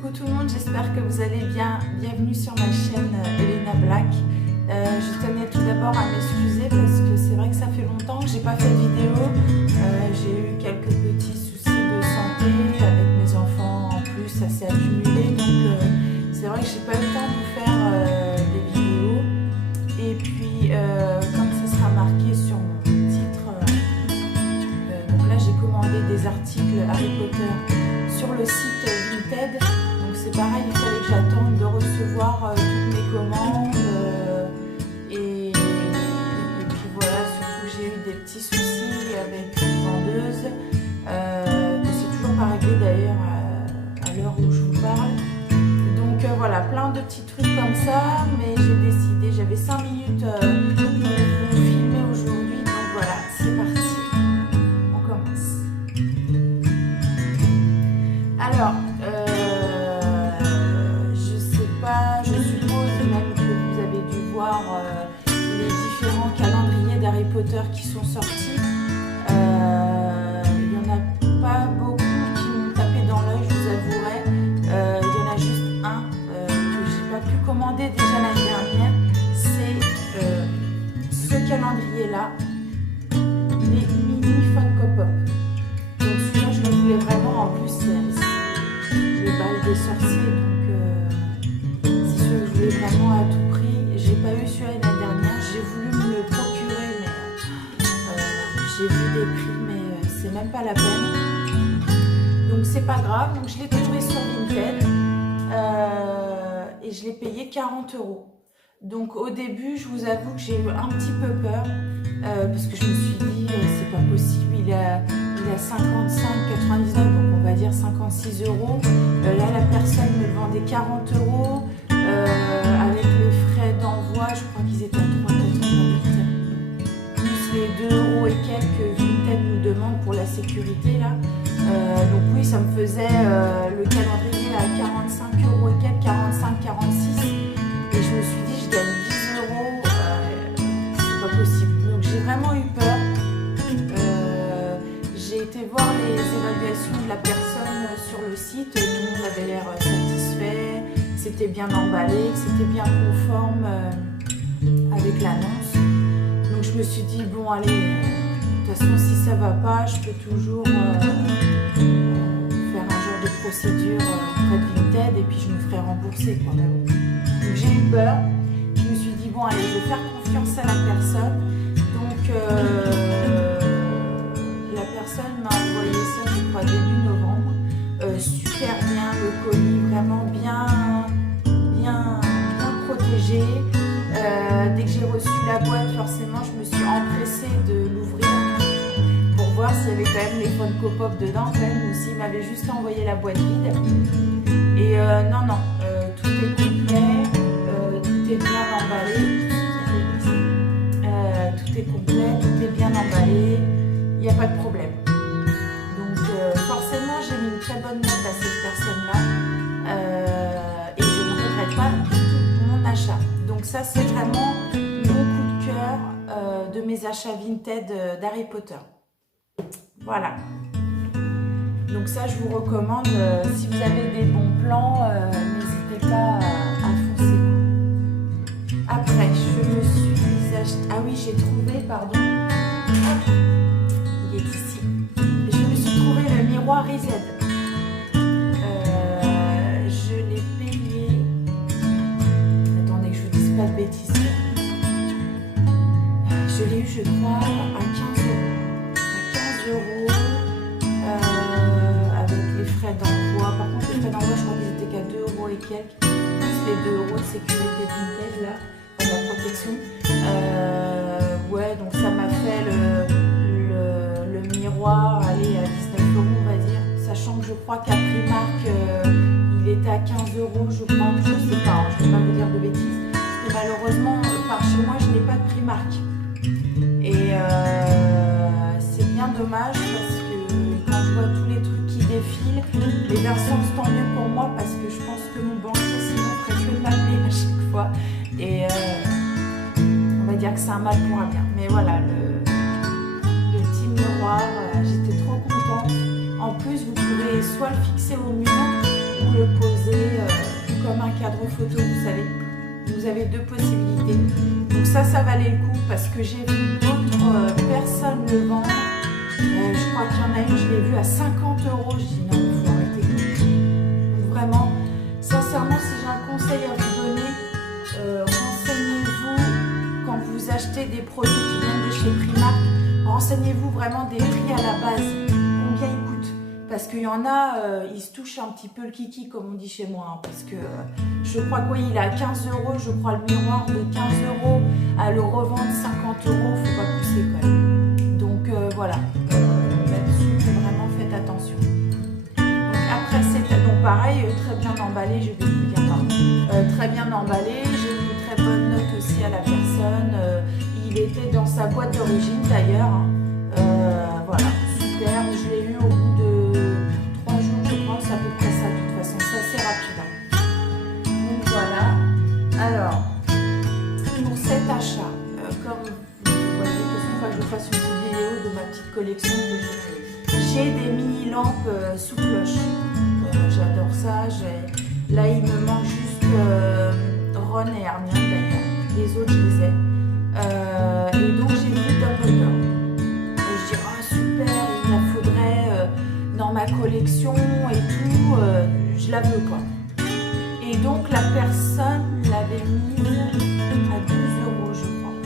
Coucou tout le monde, j'espère que vous allez bien. Bienvenue sur ma chaîne Elena Black. Je tenais tout d'abord à m'excuser parce que c'est vrai que ça fait longtemps que j'ai pas fait de vidéo. J'ai eu quelques petits soucis de santé avec mes enfants en plus, ça s'est accumulé. Donc c'est vrai que j'ai pas eu le temps de vous faire des vidéos. Et puis comme ça sera marqué sur mon titre, donc là j'ai commandé des articles Harry Potter sur le site Vinted. Donc c'est pareil, il fallait que j'attende de recevoir toutes mes commandes et puis voilà, surtout que j'ai eu des petits soucis avec une vendeuse que c'est toujours pas réglé d'ailleurs à l'heure où je vous parle. Donc voilà, plein de petits trucs comme ça, mais j'ai décidé, j'avais 5 minutes pour filmer aujourd'hui, donc voilà, c'est parti, on commence. Alors, je sais pas, je suppose même que vous avez dû voir les différents calendriers d'Harry Potter qui sont sortis. Il n'y en a pas beaucoup qui m'ont tapé dans l'œil, je vous avouerai. Il y en a juste un que j'ai pas pu commander déjà l'année dernière. C'est ce calendrier-là, les mini Funko Pop. Donc celui-là, je le voulais vraiment. En plus, c'est le bal des sorciers, donc c'est sûr que je voulais vraiment à tout prix. J'ai pas eu celui l'année dernière, j'ai voulu me le procurer, mais j'ai vu des prix, mais c'est même pas la peine. Donc c'est pas grave, donc je l'ai trouvé sur Vinted et je l'ai payé 40 €. Donc au début, je vous avoue que j'ai eu un petit peu peur parce que je me suis dit c'est pas possible, il a 55,99 €, donc on va dire 56 €. Là, la personne me le vendait 40 € avec les frais d'envoi, je crois qu'ils étaient à 3,98 €, plus les 2 € et quelques Vinted nous demande pour la sécurité là. Donc oui, ça me faisait le calendrier à 45 € et quelques, 45, 46. Et je me suis dit, je gagne 10 €, c'est pas possible. Donc j'ai vraiment eu peur. J'ai été voir les évaluations de la personne sur le site, tout le monde avait l'air satisfait, c'était bien emballé, c'était bien conforme avec l'annonce. Donc je me suis dit, bon allez, de toute façon si ça va pas, je peux toujours faire un genre de procédure auprès de Vinted et puis je me ferai rembourser quand même. Donc j'ai eu peur, je me suis dit, bon allez, je vais faire confiance à la personne. Donc la personne m'a envoyé ça, je crois, début novembre. Super bien, le colis vraiment bien protégé. Dès que j'ai reçu la boîte, forcément, je me suis empressée de l'ouvrir pour voir s'il y avait quand même les Funko Pop dedans, quand même, ou s'il m'avait juste envoyé la boîte vide. Et non, tout est complet, tout est bien emballé. Tout est complet, tout est bien emballé. Il n'y a pas de problème. Donc forcément j'ai mis une très bonne note à cette personne-là et je ne regrette pas du tout mon achat. Donc ça c'est vraiment mon coup de cœur de mes achats Vinted d'Harry Potter. Voilà. Donc ça je vous recommande, si vous avez des bons plans, n'hésitez pas à foncer. Après je me suis acheté... Ah oui, j'ai trouvé, pardon. Il est ici. Je me suis trouvé le miroir Reset. Je l'ai payé. Attendez que je vous dise pas de bêtises. Je l'ai eu, je crois, à 15 €. Avec les frais d'envoi. Par contre, les frais d'envoi, je crois qu'ils étaient qu'à 2 € et quelques. Plus les 2 € de sécurité Vinted, là, pour la protection. Ouais, donc ça m'a fait le miroir aller à 19 €, on va dire, sachant que je crois qu'à Primark il était à 15 €, je crois, je sais pas, je ne vais pas vous dire de bêtises, parce que malheureusement par chez moi je n'ai pas de Primark et c'est bien dommage parce que quand je vois tous les trucs qui défilent, les versions tant mieux pour moi parce que je pense que mon banquier sinon ferait que de m'appeler à chaque fois et on va dire que c'est un mal pour un bien. Mais voilà, le petit miroir, j'étais trop contente. En plus, vous pouvez soit le fixer au mur ou le poser vos photos, vous savez. Vous avez deux possibilités. Donc ça valait le coup parce que j'ai vu d'autres personnes le vendre. Je crois qu'il y en a une, je l'ai vue à 50 €. Je dis non, il faut arrêter. Donc vraiment, sincèrement, si j'ai un conseil à vous donner, renseignez-vous quand vous achetez des produits qui viennent de chez Primark. Renseignez-vous vraiment des prix à la base. Combien ils coûtent? Parce qu'il y en a, ils se touchent un petit peu le kiki, comme on dit chez moi. Hein, parce que je crois qu'il est à 15 €, je crois le miroir de 15 € à le revendre 50 €, faut pas pousser quand même. Donc voilà, là-dessus, vraiment faites attention. Donc après, c'est donc pareil, très bien emballé, je vais vous dire pardon. Très bien emballé, j'ai mis une très bonne note aussi à la personne. Il était dans sa boîte d'origine d'ailleurs. Hein. Voilà, super, je l'ai eu au bout de 3 jours, je crois, c'est à peu près ça de toute façon, c'est assez rapide. Hein. Donc voilà, alors, pour cet achat, comme vous voyez, de toute façon, je vous fasse une petite vidéo de ma petite collection que j'ai des mini-lampes sous cloche. J'adore ça, là il me manque juste Ron et Hermione d'ailleurs, les autres je les ai. Et donc j'ai vu Dumbledore. Et je dis oh super, il la faudrait dans ma collection et tout, je la veux quoi. Et donc la personne l'avait mise à 12 € je crois.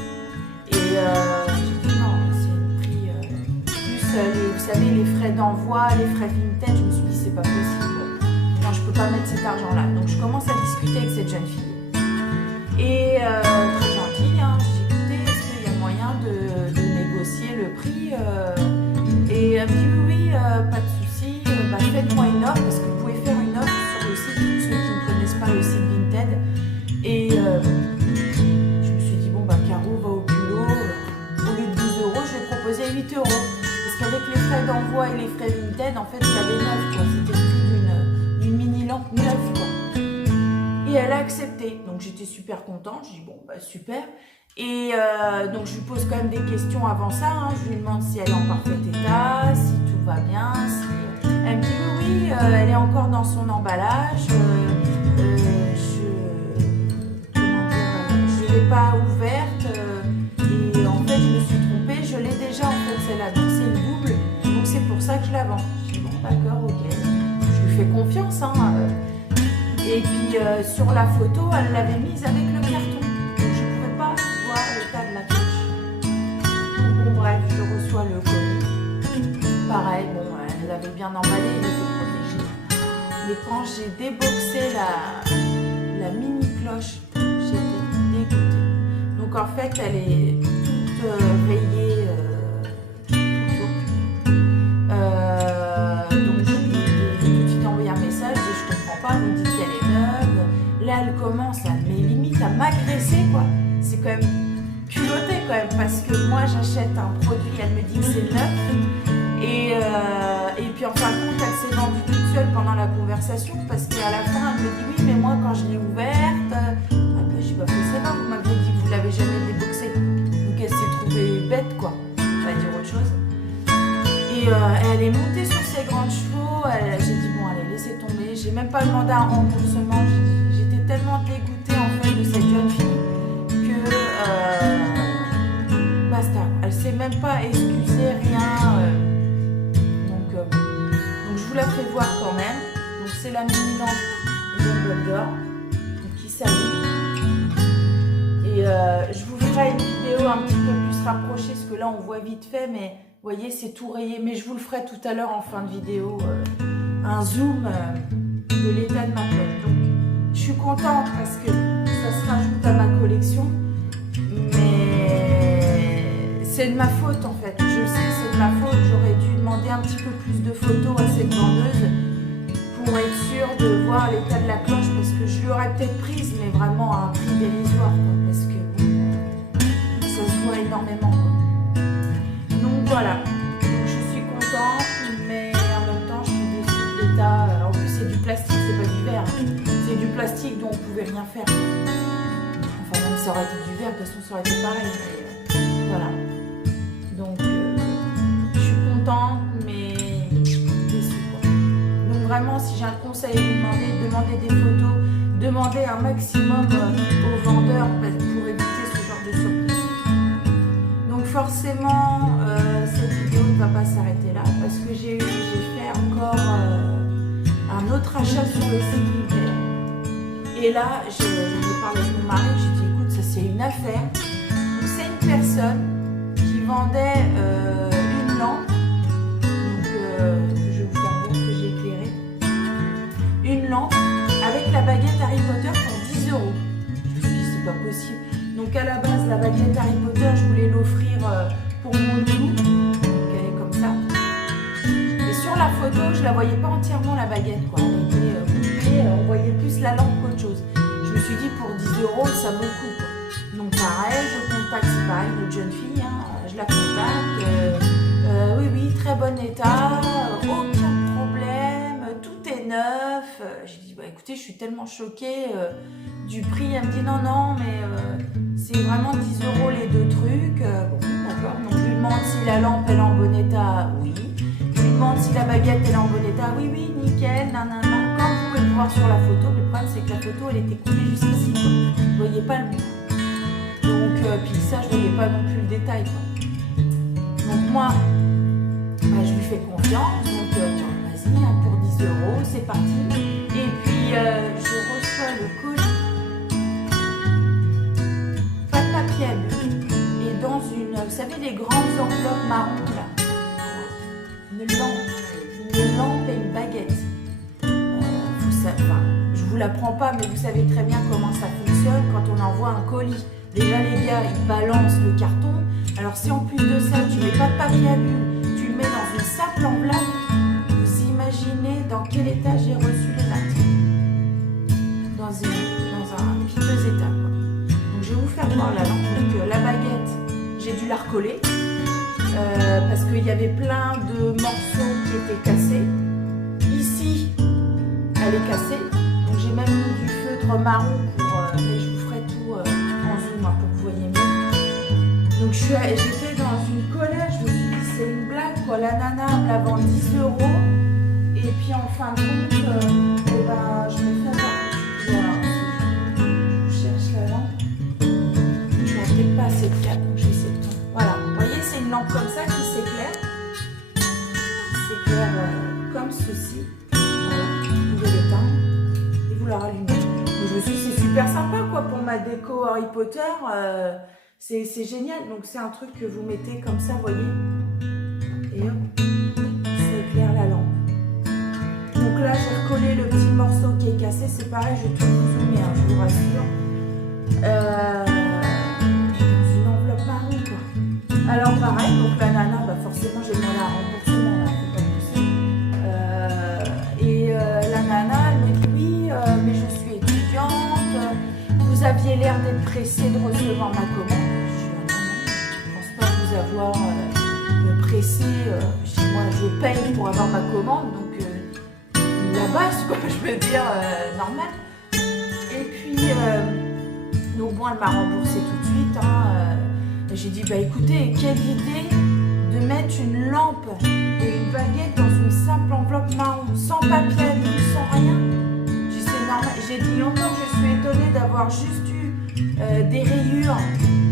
Et j'ai dit non, c'est le prix plus vous savez les frais d'envoi, les frais vintage, je me suis dit c'est pas possible. Non, je peux pas mettre cet argent là. Donc je commence à discuter avec cette jeune fille. Et très gentille, hein, j'ai dit écoutez, est-ce qu'il y a moyen de négocier le prix et elle me dit oui, pas de souci, bah, faites-moi une offre parce que vous pouvez faire une offre sur le site pour ceux qui ne connaissent pas le site Vinted. Et je me suis dit bon bah Caro va au culot, au lieu de 12 €, je vais proposer 8 € parce qu'avec les frais d'envoi et les frais Vinted, en fait j'avais 9 quoi, c'était le prix d'une mini lampe neuve quoi. Et elle a accepté, donc j'étais super contente, je dis bon bah super. Et donc je lui pose quand même des questions avant ça, hein. Je lui demande si elle est en parfait état, si tout va bien, si... Elle me dit oui, elle est encore dans son emballage, je l'ai pas ouverte, et en fait je me suis trompée, je l'ai déjà en fait celle-là, donc c'est une double, donc c'est pour ça que je la vends. Je dis bon d'accord, ok, je lui fais confiance, hein. Et puis sur la photo, elle l'avait mise avec le carton. Donc je ne pouvais pas voir l'état de la cloche. Donc bon bref, je reçois le colis. Pareil, bon, elle l'avait bien emballé, il était protégé. Mais quand j'ai déboxé la mini cloche, j'étais dégoûtée. Donc en fait, elle est toute rayée tout autour. Donc je lui ai tout de suite envoyé un message et je comprends pas, vous me dites qu'elle est neuve. Là, elle commence à mes limites à m'agresser, quoi. C'est quand même culotté, quand même, parce que moi, j'achète un produit, elle me dit que c'est neuf. Et puis, en fin de compte, elle s'est vendue toute seule pendant la conversation, parce qu'à la fin, elle me dit oui, mais moi, quand je l'ai ouverte, je dis bah, c'est ça, vous m'avez dit que vous l'avez jamais déboxée. Donc, elle s'est trouvée bête, quoi. On va dire autre chose. Et elle est montée sur ses grands chevaux. J'ai dit bon, allez, laissez tomber. J'ai même pas demandé un remboursement. J'étais tellement dégoûtée en fait de cette jeune fille que basta. Elle s'est même pas excusée, rien. Donc je vous la fais voir quand même. Donc c'est la mini lampe Dumbledore qui s'allume. Et je vous ferai une vidéo un petit peu plus rapprochée parce que là on voit vite fait, mais vous voyez c'est tout rayé. Mais je vous le ferai tout à l'heure en fin de vidéo, un zoom de l'état de ma cloche. Donc je suis contente parce que ça se rajoute à ma collection, mais c'est de ma faute en fait. Je sais, c'est de ma faute. J'aurais dû demander un petit peu plus de photos à cette vendeuse pour être sûre de voir l'état de la cloche, parce que je l'aurais peut-être prise, mais vraiment à un prix dérisoire, quoi, parce que ça se voit énormément, quoi. Donc voilà, donc, je suis contente, mais en même temps je suis déçue de l'état. En plus c'est du plastique, c'est pas du verre, c'est du plastique dont on pouvait rien faire. Enfin même ça aurait été du verre, de toute façon ça aurait été pareil, mais voilà. Donc je suis contente, mais déçue, quoi. Donc vraiment, si j'ai un conseil à vous demander, demandez des photos demandez un maximum aux vendeurs pour éviter ce genre de surprise. Donc forcément, cette vidéo ne va pas s'arrêter là parce que j'ai fait encore un autre achat sur le site Vinted. Et là, je vais parler avec mon mari, je lui ai dit écoute, ça c'est une affaire. Donc c'est une personne qui vendait une lampe, donc je vais vous faire voir que j'ai éclairé. Une lampe avec la baguette Harry Potter pour 10 €. Je me suis dit c'est pas possible. Donc à la base, la baguette Harry Potter, je voulais l'offrir pour mon loulou. Donc elle est comme ça. Et sur la photo, je la voyais pas entièrement la baguette, quoi. Elle était coupée, on voyait plus la lampe qu'autre chose. Je me suis dit pour 10 €, ça vaut le coup, quoi. Donc pareil, je contacte, c'est pareil, une jeune fille, hein, je la contacte. Oui, très bon état, aucun problème, tout est neuf. J'ai dit, bah écoutez, je suis tellement choquée du prix. Elle me dit, non, mais c'est vraiment 10 € les deux trucs. Bon, d'accord. Donc je lui demande si la lampe elle est en bon état, oui. Je lui demande si la baguette elle est en bon état, oui, nickel, nanana. Comme vous pouvez le voir sur la photo, le problème c'est que la photo elle était coupée jusqu'ici, quoi. Vous voyez pas le bout. Donc, puis ça, je ne voyais pas non plus le détail, quoi. Donc moi, bah, je lui fais confiance, donc vas-y, hein, pour 10 €, c'est parti. Et puis, je reçois le colis, pas de papier à bulles, et dans une, vous savez, les grandes enveloppes marron, là, une lampe et une baguette. Je vous l'apprends pas, mais vous savez très bien comment ça fonctionne quand on envoie un colis. Déjà les gars, ils balancent le carton. Alors si en plus de ça, tu mets pas de papier à bulles, tu le mets dans une simple enveloppe, vous imaginez dans quel état j'ai reçu les lettres. Dans un piteux état, quoi. Donc je vais vous faire voir la lampe. Donc la baguette, j'ai dû la recoller parce qu'il y avait plein de morceaux qui étaient cassés. Ici, elle est cassée. Donc j'ai même mis du feutre marron pour... mais je vous ferai tout en zoom pour que vous voyez mieux. Donc j'étais dans une colère, je me suis dit c'est une blague, quoi. La nana me la vend 10 €. Et puis en fin de compte, je me fais avoir. Voilà. Je cherche la lampe. Je n'ai peut-être pas assez de câble, donc je vais essayer de tout. Voilà, vous voyez, c'est une lampe comme ça qui s'éclaire. Qui s'éclaire comme ceci. Voilà, vous pouvez l'éteindre et vous la rallumez. Donc je me suis dit c'est super sympa, quoi, pour ma déco Harry Potter. C'est génial. Donc c'est un truc que vous mettez comme ça, vous voyez. Et hop, ça éclaire la lampe. Donc là, j'ai recollé le petit morceau qui est cassé. C'est pareil, je vais tout vous zoomer, hein, je vous rassure. Dans une enveloppe marron, quoi. Alors pareil, donc la nana, bah forcément, j'ai demandé un remboursement, hein, faut pas pousser. Et la nana, elle me dit oui, mais je suis étudiante. Vous aviez l'air d'être pressée de recevoir ma commande. Je dis non, je pense pas vous avoir pressé. Je dis moi, je paye pour avoir ma commande, donc la base, quoi, je veux dire, normal. Et puis, donc bon, elle m'a remboursé tout de suite. Hein, j'ai dit, bah écoutez, quelle idée de mettre une lampe et une baguette dans une simple enveloppe marron, sans papier à bulles, sans rien. J'ai dit, c'est normal. J'ai dit longtemps que je suis étonnée d'avoir juste eu des rayures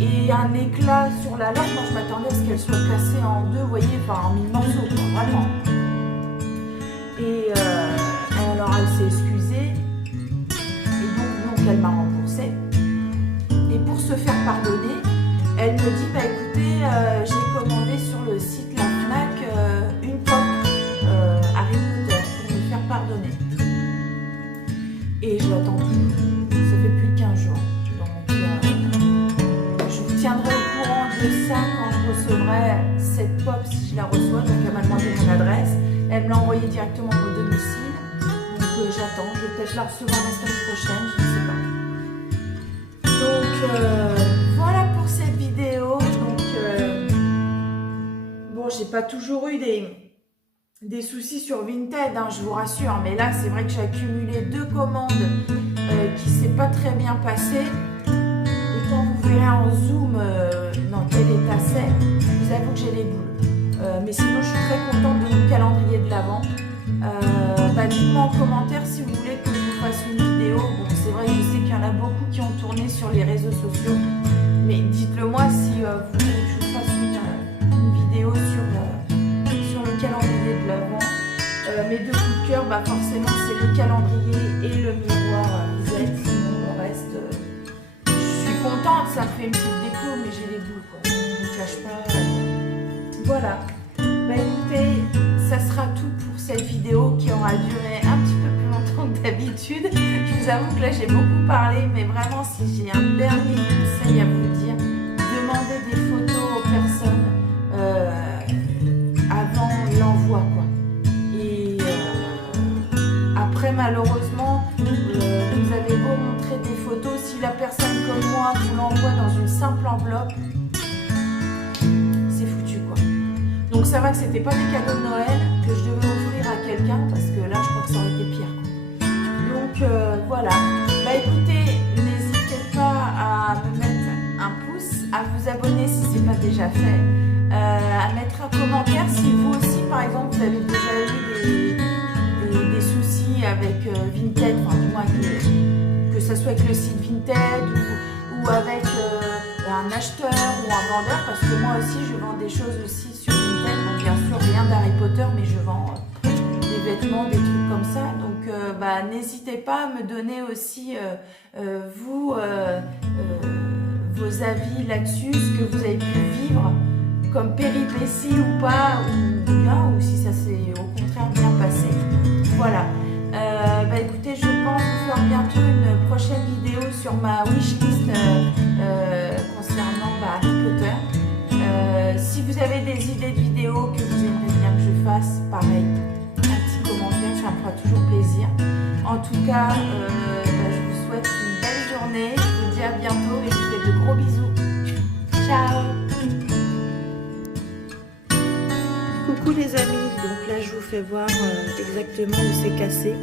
et un éclat sur la lampe. Moi, je m'attendais à ce qu'elle soit cassée en deux, vous voyez, enfin en 1000 morceaux, quoi, vraiment. Et alors, elle s'est excusée. Et donc elle m'a remboursé. Et pour se faire pardonner, elle me dit, bah écoutez, j'ai commandé sur le site La Fnac une pop Harry Potter pour me faire pardonner. Et je l'attends toujours. Ça fait plus de 15 jours. Donc je vous tiendrai au courant de ça quand je recevrai cette pop, si je la reçois. Donc elle m'a demandé mon adresse. Elle me l'a envoyé directement au domicile. Donc j'attends. Je vais peut-être la recevoir la semaine prochaine. Je ne sais pas. Donc voilà pour cette vidéo. Donc bon, j'ai pas toujours eu des soucis sur Vinted, hein, je vous rassure. Mais là, c'est vrai que j'ai accumulé 2 commandes qui ne s'est pas très bien passées. Et quand vous verrez en zoom dans quel état c'est, je vous avoue que j'ai les boules. Mais sinon, je suis très contente de mon calendrier de l'Avent. Dites-moi en commentaire si vous voulez que je vous fasse une vidéo. Bon, c'est vrai que en a beaucoup qui ont tourné sur les réseaux sociaux. Mais dites-le moi si vous voulez que je vous fasse une vidéo sur le calendrier de l'Avent. Mes deux coups de cœur, bah forcément, c'est le calendrier et le miroir Lisette. Sinon, le reste, je suis contente, ça me fait une petite déco, mais j'ai les boules, quoi. Je ne vous cache pas. Voilà. Bah écoutez, ça sera tout pour cette vidéo qui aura duré un petit peu plus longtemps que d'habitude. Je vous avoue que là, j'ai beaucoup parlé, mais vraiment, si j'ai un dernier conseil à vous dire, demandez des photos aux personnes avant l'envoi, quoi. Et après, malheureusement, vous avez beau montrer des photos, si la personne comme moi vous l'envoie dans une simple enveloppe, c'est foutu, quoi. Donc ça va que c'était pas des cadeaux de Noël que je devais offrir à quelqu'un, parce que là, je crois que ça aurait été pire, quoi. Donc voilà. Bah écoutez, n'hésitez pas à me mettre un pouce, à vous abonner si c'est pas déjà fait, à mettre un commentaire si vous aussi, par exemple, vous avez déjà eu des soucis avec Vinted, enfin du moins que ça soit avec le site Vinted ou avec un acheteur ou un vendeur, parce que moi aussi je vends des choses aussi sur Vinted. Bon, bien sûr rien d'Harry Potter, mais je vends des vêtements, des trucs comme ça. Donc bah, n'hésitez pas à me donner aussi vous vos avis là-dessus, ce que vous avez pu vivre comme péripétie ou pas, ou bien, ou si ça s'est au contraire bien passé. Voilà. Bah écoutez, je pense vous faire bientôt une prochaine vidéo sur ma wishlist concernant Harry Potter. Si vous avez des idées de vidéos que vous aimeriez bien que je fasse, pareil, un petit commentaire, ça me fera toujours plaisir. En tout cas, bah, je vous souhaite une belle journée. Je vous dis à bientôt et je vous fais de gros bisous. Ciao! Coucou les amis, donc là je vous fais voir exactement où c'est cassé.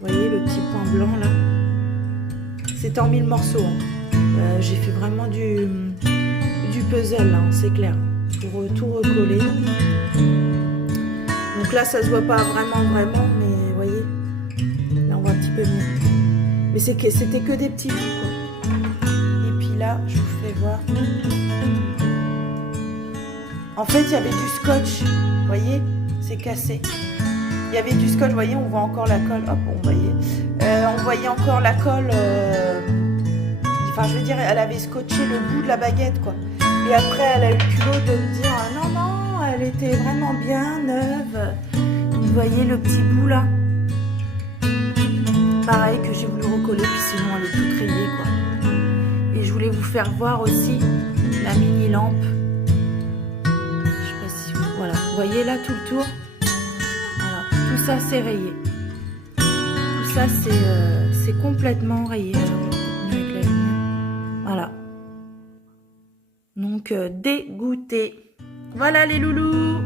Vous voyez le petit point blanc là, c'est en 1000 morceaux, hein. J'ai fait vraiment du puzzle là, c'est clair, pour tout recoller. Donc là ça se voit pas vraiment, mais vous voyez, là on voit un petit peu mieux. Mais c'était que des petits bouts, quoi. Et puis là je vous fais voir. En fait, il y avait du scotch, vous voyez, c'est cassé. Il y avait du scotch, vous voyez, on voit encore la colle. Hop, on voyait encore la colle. Enfin, je veux dire, elle avait scotché le bout de la baguette, quoi. Et après, elle a eu le culot de me dire, ah, non, non, elle était vraiment bien neuve. Vous voyez le petit bout là. Pareil que j'ai voulu recoller, puis sinon elle est toute rayée, quoi. Et je voulais vous faire voir aussi la mini lampe. Voilà, vous voyez là tout le tour, voilà, tout ça c'est rayé, tout ça c'est complètement rayé, avec la lumière. Voilà, donc dégoûté. Voilà les loulous.